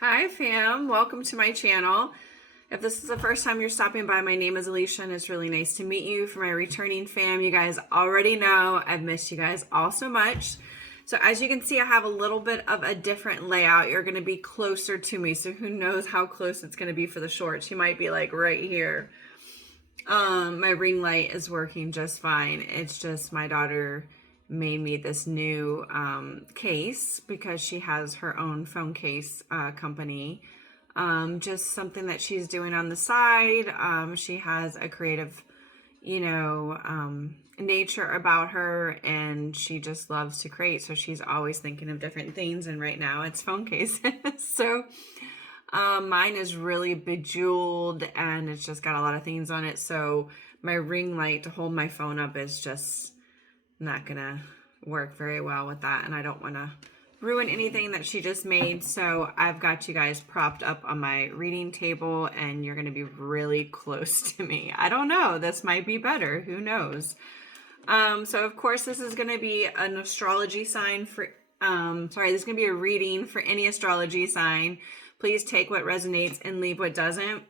Hi fam, welcome to my channel. If this is the first time you're stopping by, my name is Alicia and it's really nice to meet you. For my returning fam, you guys already know I've missed you guys all so much. So as you can see, I have a little bit of a different layout. You're gonna be closer to me, so who knows how close it's gonna be for the shorts. You might be like right here. My ring light is working just fine. It's just my daughter made me this new case because she has her own phone case company. Just something that she's doing on the side. She has a creative, nature about her, and she just loves to create. So she's always thinking of different things. And right now it's phone cases. So mine is really bejeweled and it's just got a lot of things on it. So my ring light to hold my phone up is just not gonna work very well with that, and I don't want to ruin anything that she just made. So I've got you guys propped up on my reading table and you're going to be really close to me. I don't know, this might be better, who knows. So of course this is going to be an astrology sign for this is going to be a reading for any astrology sign. Please take what resonates and leave what doesn't.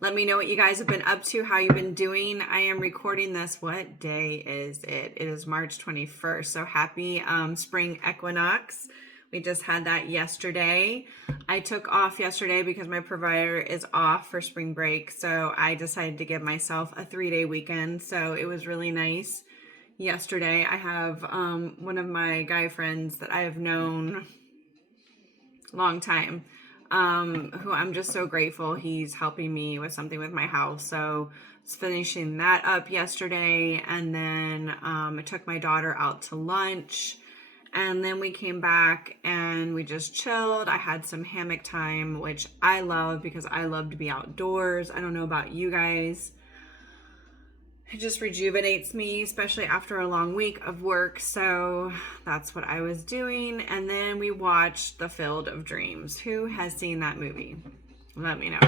Let me know what you guys have been up to, how you've been doing. I am recording this. What day is it? It is March 21st. So happy spring equinox. We just had that yesterday. I took off yesterday because my provider is off for spring break. So I decided to give myself a 3-day weekend. So it was really nice. Yesterday, I have one of my guy friends that I have known a long time. Who I'm just so grateful he's helping me with something with my house. So I was finishing that up yesterday, and then I took my daughter out to lunch, and then we came back and we just chilled. I had some hammock time, which I love because I love to be outdoors. I don't know about you guys. It just rejuvenates me, especially after a long week of work. So that's what I was doing. And then we watched The Field of Dreams. Who has seen that movie? Let me know.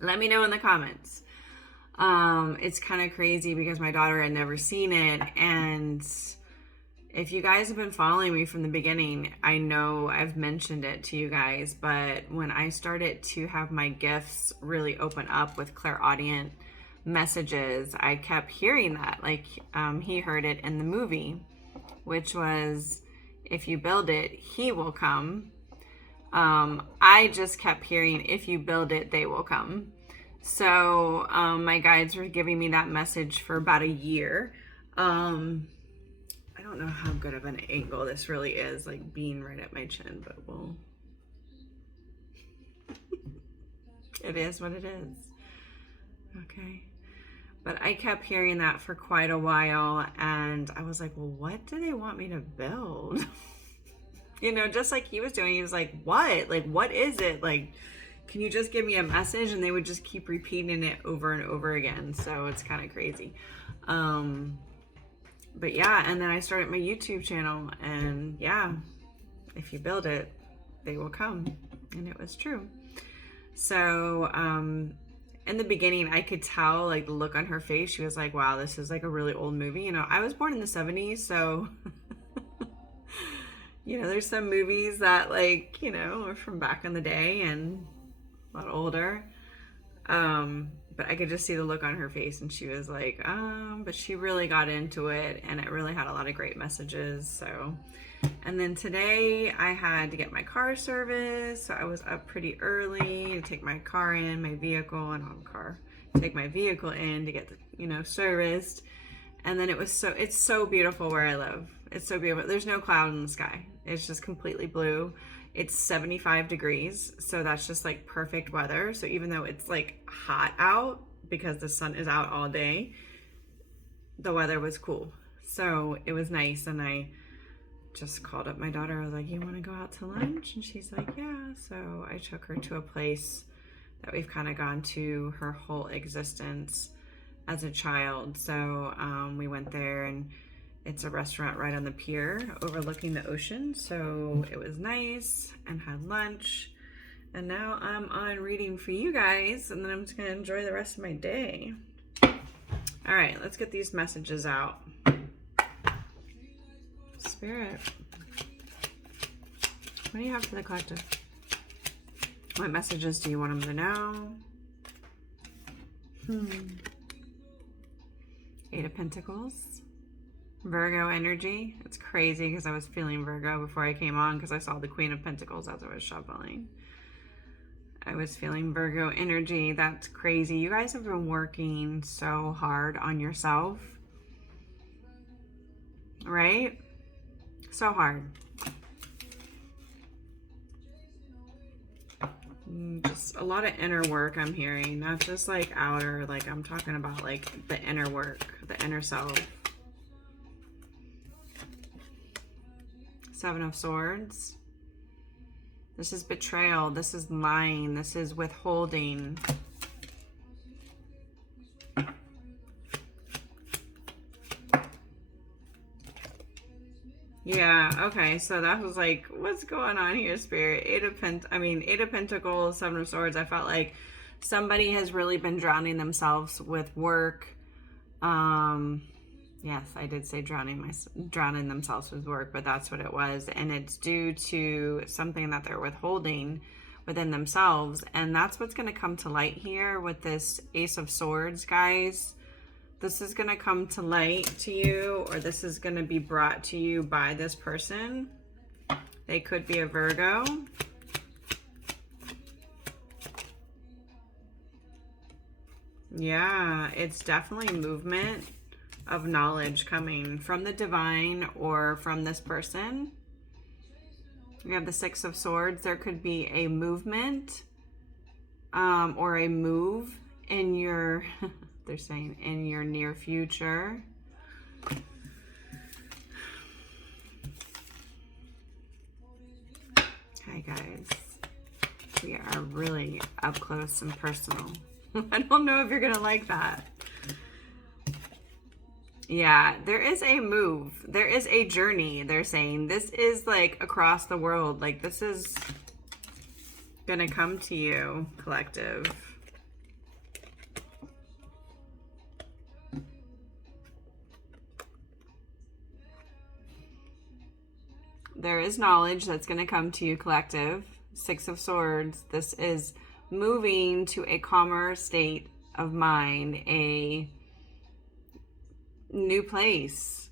Let me know in the comments. It's kind of crazy because my daughter had never seen it. And if you guys have been following me from the beginning, I know I've mentioned it to you guys. But when I started to have my gifts really open up with clairaudient messages, I kept hearing that, like he heard it in the movie, which was, if you build it, he will come. I just kept hearing, if you build it, they will come. So my guides were giving me that message for about a year. I don't know how good of an angle this really is, like being right at my chin, but well, it is what it is. Okay. But I kept hearing that for quite a while, and I was like, well, what do they want me to build? Just like he was doing. He was like, what? Like, what is it? Like, can you just give me a message? And they would just keep repeating it over and over again. So it's kind of crazy. But yeah, and then I started my YouTube channel, and yeah, if you build it, they will come. And it was true. So, in the beginning, I could tell, like, the look on her face. She was like, wow, this is like a really old movie. I was born in the 70s, so, there's some movies that, like, are from back in the day and a lot older. But I could just see the look on her face, and she was like, but she really got into it, and it really had a lot of great messages, so. And then today I had to get my car serviced, so I was up pretty early to take my car in, my vehicle, and take my vehicle in to get serviced. And then it's so beautiful where I live. It's so beautiful. There's no cloud in the sky. It's just completely blue. It's 75 degrees, so that's just like perfect weather. So even though it's like hot out because the sun is out all day, the weather was cool. So it was nice, and I just called up my daughter. I was like, you want to go out to lunch? And she's like, yeah. So I took her to a place that we've kind of gone to her whole existence as a child. So we went there, and it's a restaurant right on the pier overlooking the ocean. So it was nice, and had lunch. And now I'm on reading for you guys, and then I'm just going to enjoy the rest of my day. All right, let's get these messages out. Spirit. What do you have for the collective? What messages do you want them to know? Eight of Pentacles. Virgo energy. It's crazy because I was feeling Virgo before I came on because I saw the Queen of Pentacles as I was shuffling. I was feeling Virgo energy. That's crazy. You guys have been working so hard on yourself. Right? So hard. Just a lot of inner work I'm hearing. Not just like outer, like I'm talking about like the inner work, the inner self. Seven of Swords. This is betrayal. This is lying. This is withholding. Yeah, okay, so that was like, what's going on here, Spirit? Eight of Pentacles, Seven of Swords. I felt like somebody has really been drowning themselves with work. Yes, I did say drowning themselves with work, but that's what it was. And it's due to something that they're withholding within themselves. And that's what's going to come to light here with this Ace of Swords, guys. This is going to come to light to you, or this is going to be brought to you by this person. They could be a Virgo. Yeah, it's definitely movement of knowledge coming from the divine or from this person. We have the Six of Swords. There could be a movement or a move in your... they're saying in your near future. Hi guys, we are really up close and personal. I don't know if you're gonna like that. Yeah, there is a move, there is a journey. They're saying this is like across the world, like this is gonna come to you, collective. There is knowledge that's going to come to you, collective. Six of Swords. This is moving to a calmer state of mind, a new place.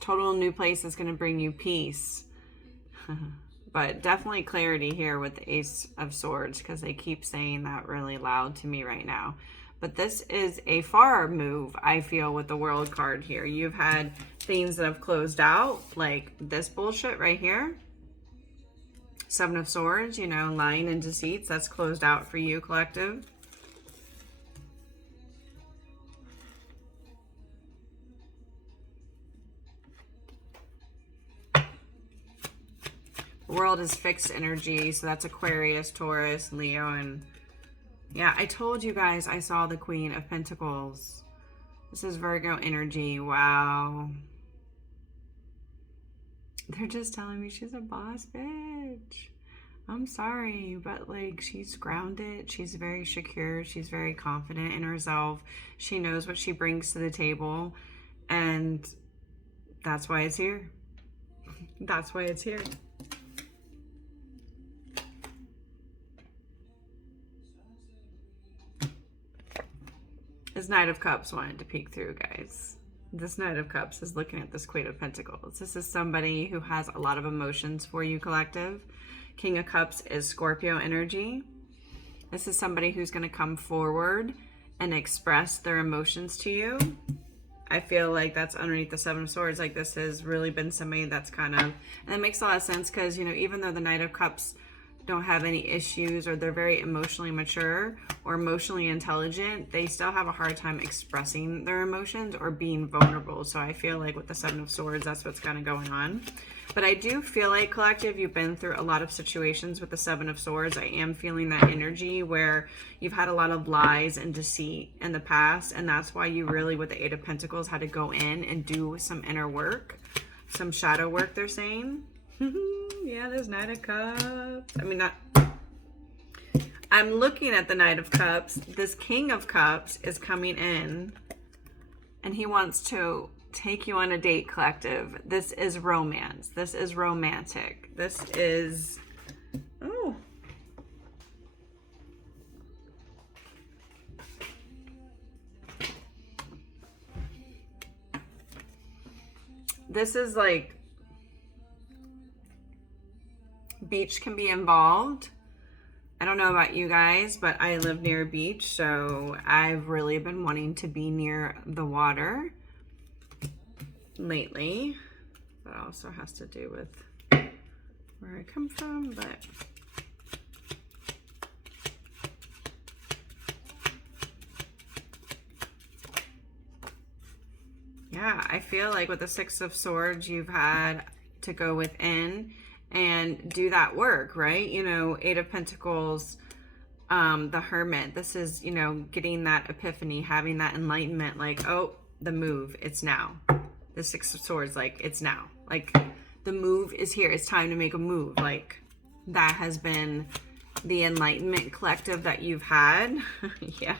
Total new place is going to bring you peace. But definitely clarity here with the Ace of Swords, because they keep saying that really loud to me right now. But this is a far move, I feel, with the World card here. You've had things that have closed out, like this bullshit right here. Seven of Swords, you know, lying and deceits, that's closed out for you, collective. The World is fixed energy, so that's Aquarius, Taurus, Leo, and yeah, I told you guys I saw the Queen of Pentacles. This is Virgo energy. Wow. They're just telling me she's a boss bitch. I'm sorry, but like she's grounded. She's very secure. She's very confident in herself. She knows what she brings to the table. And that's why it's here. That's why it's here. This Knight of Cups wanted to peek through, guys. This Knight of Cups is looking at this Queen of Pentacles. This is somebody who has a lot of emotions for you, collective. King of Cups is Scorpio energy. This is somebody who's going to come forward and express their emotions to you. I feel like that's underneath the Seven of Swords. Like this has really been somebody that's kind of... And it makes a lot of sense because, you know, even though the Knight of Cups don't have any issues or they're very emotionally mature or emotionally intelligent, they still have a hard time expressing their emotions or being vulnerable. So I feel like with the Seven of Swords, that's what's kind of going on. But I do feel like, collective, you've been through a lot of situations with the Seven of Swords. I am feeling that energy where you've had a lot of lies and deceit in the past, and that's why you really, with the Eight of Pentacles, had to go in and do some inner work, some shadow work, they're saying. Yeah, there's Knight of Cups. I mean, not... I'm looking at the Knight of Cups. This King of Cups is coming in, and he wants to take you on a date, collective. This is romance. This is romantic. This is, oh. This is like, beach can be involved. I don't know about you guys, but I live near a beach, so I've really been wanting to be near the water lately. That also has to do with where I come from, but yeah, I feel like with the Six of Swords, you've had to go within and do that work, right? You know, Eight of Pentacles, the Hermit. This is, you know, getting that epiphany, having that enlightenment, like, oh, the move, it's now. The Six of Swords, like, it's now. Like, the move is here. It's time to make a move. Like, that has been the enlightenment, collective, that you've had. Yeah.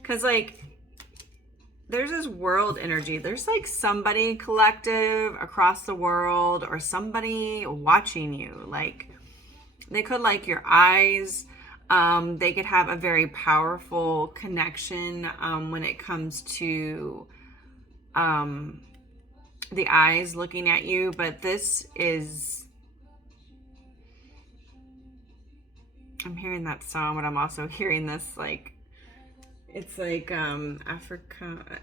Because, like, there's this world energy. There's like somebody, collective, across the world, or somebody watching you. Like, they could like your eyes. They could have a very powerful connection when it comes to the eyes looking at you. But this is, I'm hearing that song, but I'm also hearing this, like, it's like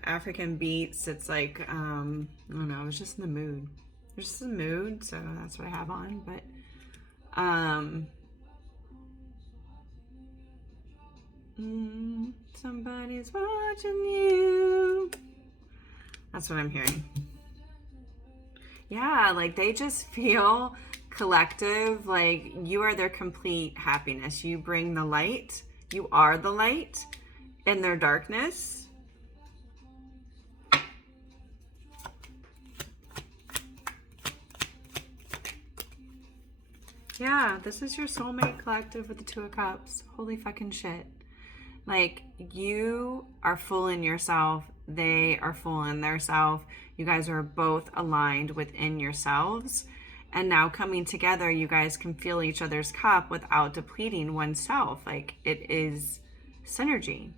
African beats. It's like, I don't know, I was just in the mood. I was just in the mood, so that's what I have on. But somebody's watching you. That's what I'm hearing. Yeah, like they just feel, collective, like you are their complete happiness. You bring the light. You are the light in their darkness. Yeah, this is your soulmate, collective, with the Two of Cups. Holy fucking shit. Like, you are full in yourself. They are full in their self. You guys are both aligned within yourselves. And now coming together, you guys can fill each other's cup without depleting oneself. Like, it is synergy.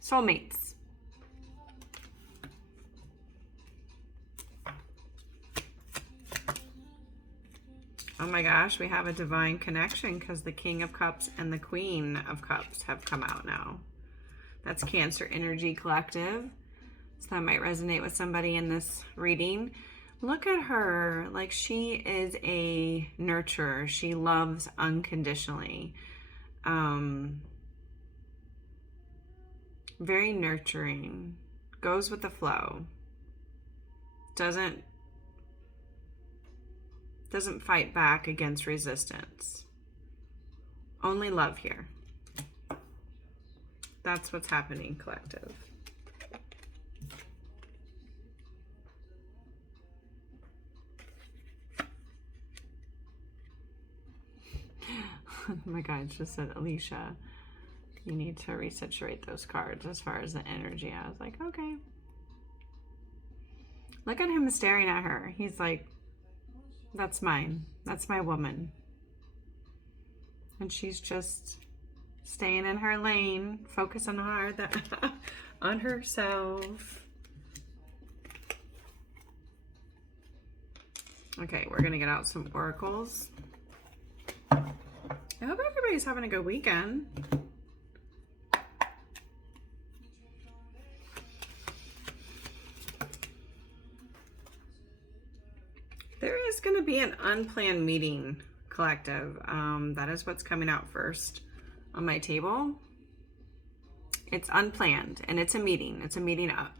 Soulmates. Oh my gosh, we have a divine connection because the King of Cups and the Queen of Cups have come out now. That's Cancer energy, collective. So that might resonate with somebody in this reading. Look at her. Like, she is a nurturer. She loves unconditionally. Very nurturing. Goes with the flow. Doesn't fight back against resistance. Only love here. That's what's happening, collective. Oh my God, it just said, Alicia, you need to resaturate those cards as far as the energy. I was like, okay. Look at him staring at her. He's like, that's mine. That's my woman. And she's just staying in her lane, focusing on her, on herself. Okay, we're gonna get out some oracles. I hope everybody's having a good weekend. There is going to be an unplanned meeting, collective. That is what's coming out first on my table. It's unplanned, and it's a meeting. It's a meeting up.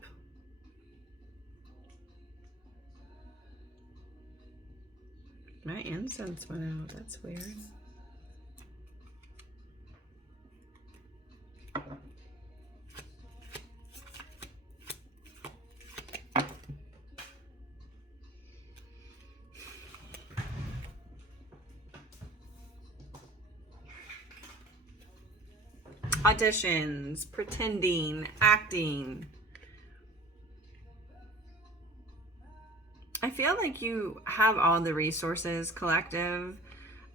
My incense went out. That's weird. auditions, pretending, acting. I feel like you have all the resources, collective.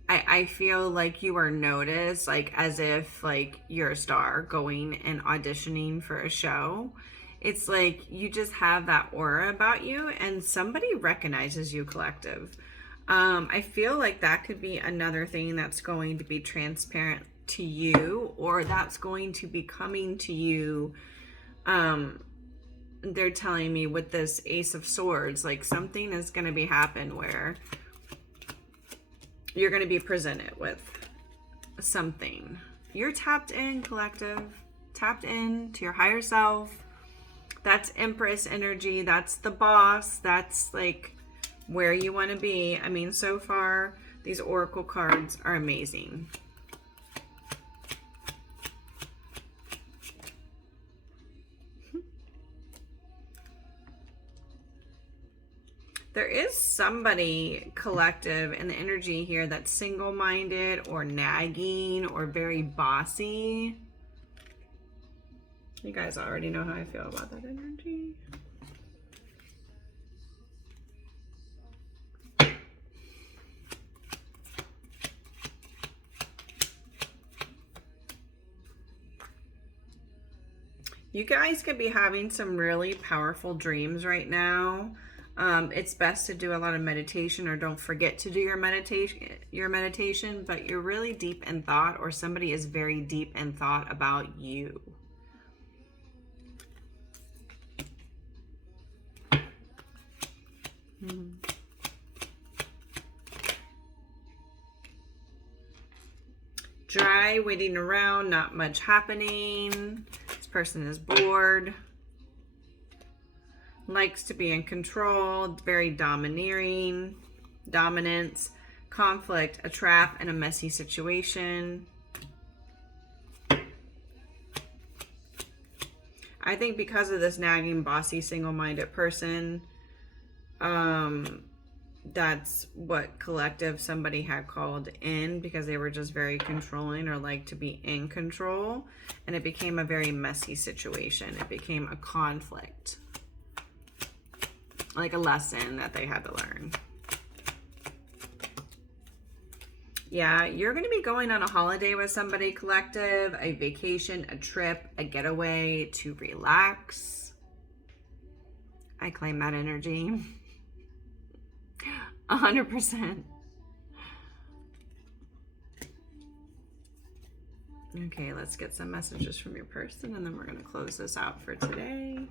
I feel like you are noticed, like as if like you're a star going and auditioning for a show. It's like you just have that aura about you and somebody recognizes you, collective. I feel like that could be another thing that's going to be transparent to you, or that's going to be coming to you. They're telling me with this Ace of Swords, like something is going to be happen where you're going to be presented with something. You're tapped in, collective. Tapped in to your higher self. That's Empress energy. That's the boss. That's like where you want to be. I mean, so far, these oracle cards are amazing. There is somebody, collective, in the energy here that's single-minded or nagging or very bossy. You guys already know how I feel about that energy. You guys could be having some really powerful dreams right now. It's best to do a lot of meditation, or don't forget to do your meditation, but you're really deep in thought, or somebody is very deep in thought about you. Dry, waiting around, not much happening. This person is bored. Likes to be in control, very domineering, dominance, conflict, a trap, and a messy situation. I think because of this nagging, bossy, single-minded person, that's what collective somebody had called in, because they were just very controlling or like to be in control, and it became a very messy situation. It became a conflict. Like a lesson that they had to learn. Yeah, you're going to be going on a holiday with somebody, collective, a vacation, a trip, a getaway to relax. I claim that energy. 100%. Okay, let's get some messages from your person, and then we're going to close this out for today.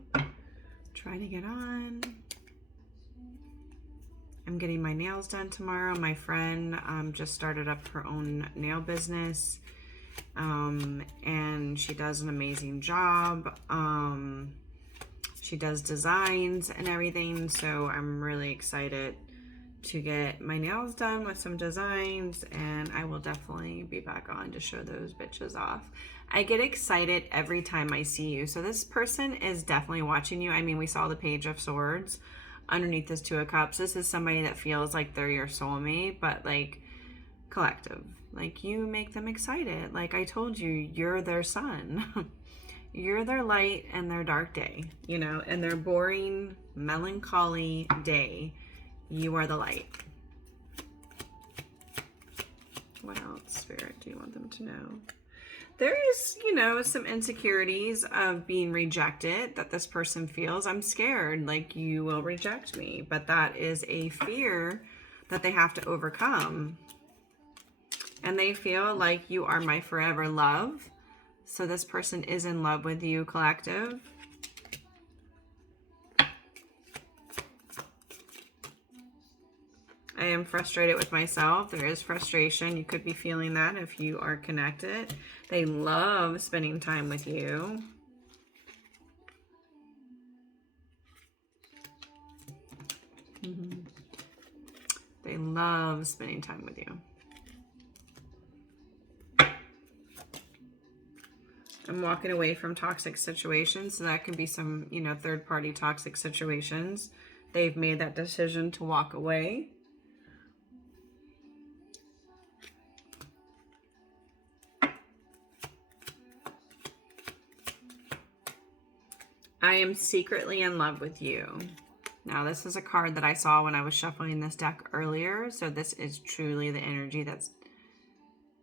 Try to get on. I'm getting my nails done tomorrow. My friend just started up her own nail business, and she does an amazing job. She does designs and everything, so I'm really excited to get my nails done with some designs, and I will definitely be back on to show those bitches off. I get excited every time I see you. So this person is definitely watching you. I mean, we saw the Page of Swords underneath this Two of Cups. This is somebody that feels like they're your soulmate, but like collective, like you make them excited. Like I told you, you're their sun. You're their light in their dark day, you know, in their boring, melancholy day. You are the light. What else, Spirit, do you want them to know? There is, you know, some insecurities of being rejected that this person feels. I'm scared, like you will reject me, but that is a fear that they have to overcome. And they feel like you are my forever love. So this person is in love with you, collective. I am frustrated with myself. There is frustration. You could be feeling that if you are connected. They love spending time with you. They love spending time with you. I'm walking away from toxic situations. So that could be some, you know, third-party toxic situations. They've made that decision to walk away. I am secretly in love with you. Now, this is a card that I saw when I was shuffling this deck earlier. So this is truly the energy that's,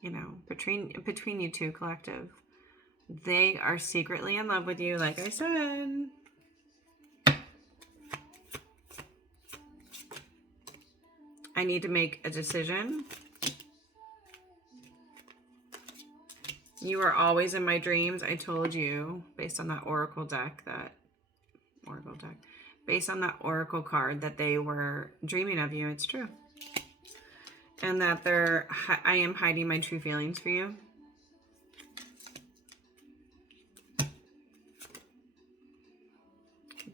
you know, between you two, collective. They are secretly in love with you, like I said. I need to make a decision. You are always in my dreams. I told you, based on that Oracle deck, based on that Oracle card, that they were dreaming of you. It's true. And that I am hiding my true feelings for you.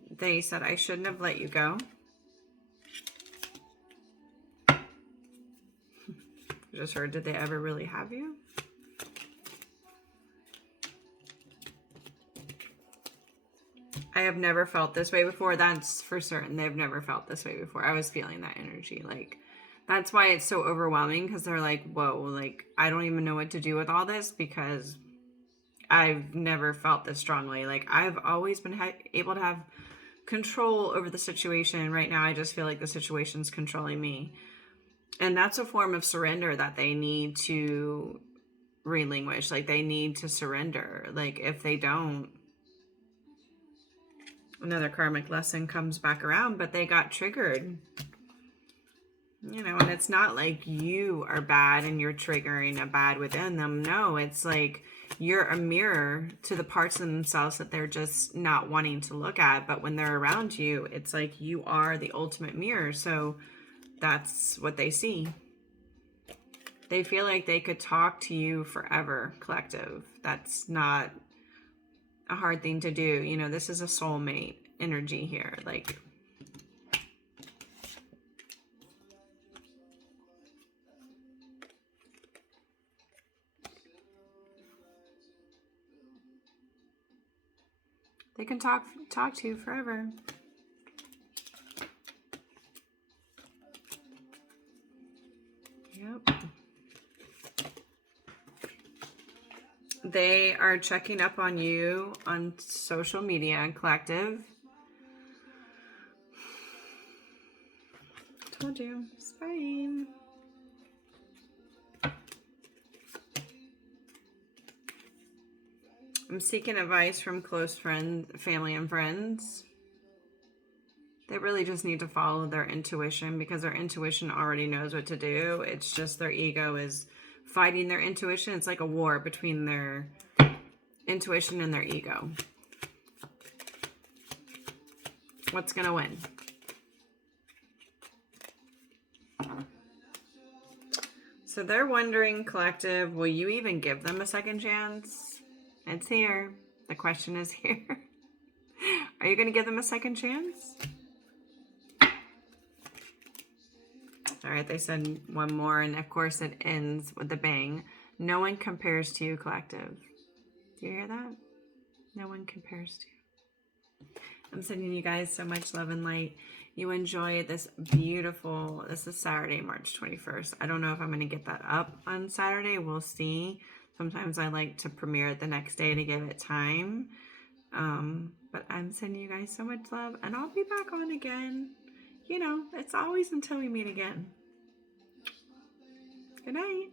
They said I shouldn't have let you go. I just heard, did they ever really have you? I have never felt this way before. That's for certain. They've never felt this way before. I was feeling that energy. Like, that's why it's so overwhelming, because they're like, whoa, like, I don't even know what to do with all this, because I've never felt this strongly. Like, I've always been able to have control over the situation. Right now, I just feel like the situation's controlling me. And that's a form of surrender that they need to relinquish. Like, they need to surrender. Like, if they don't, another karmic lesson comes back around, but they got triggered. You know, and it's not like you are bad and you're triggering a bad within them. No, it's like you're a mirror to the parts of themselves that they're just not wanting to look at. But when they're around you, it's like you are the ultimate mirror. So that's what they see. They feel like they could talk to you forever, collective. That's not a hard thing to do. You know, this is a soulmate energy here. Like, they can talk to you forever. Yep. They are checking up on you on social media and collective. Told you, it's fine. I'm seeking advice from close friends, family and friends. They really just need to follow their intuition, because their intuition already knows what to do. It's just their ego is fighting their intuition. It's like a war between their intuition and their ego. What's going to win? So they're wondering, collective, will you even give them a second chance? It's here. The question is here. Are you going to give them a second chance? All right, they said one more, and of course it ends with a bang. No one compares to you, collective. Do you hear that? No one compares to you. I'm sending you guys so much love and light. You enjoy this beautiful, this is Saturday, March 21st. I don't know if I'm going to get that up on Saturday. We'll see. Sometimes I like to premiere it the next day to give it time. But I'm sending you guys so much love, and I'll be back on again. You know, it's always until we meet again. Good night.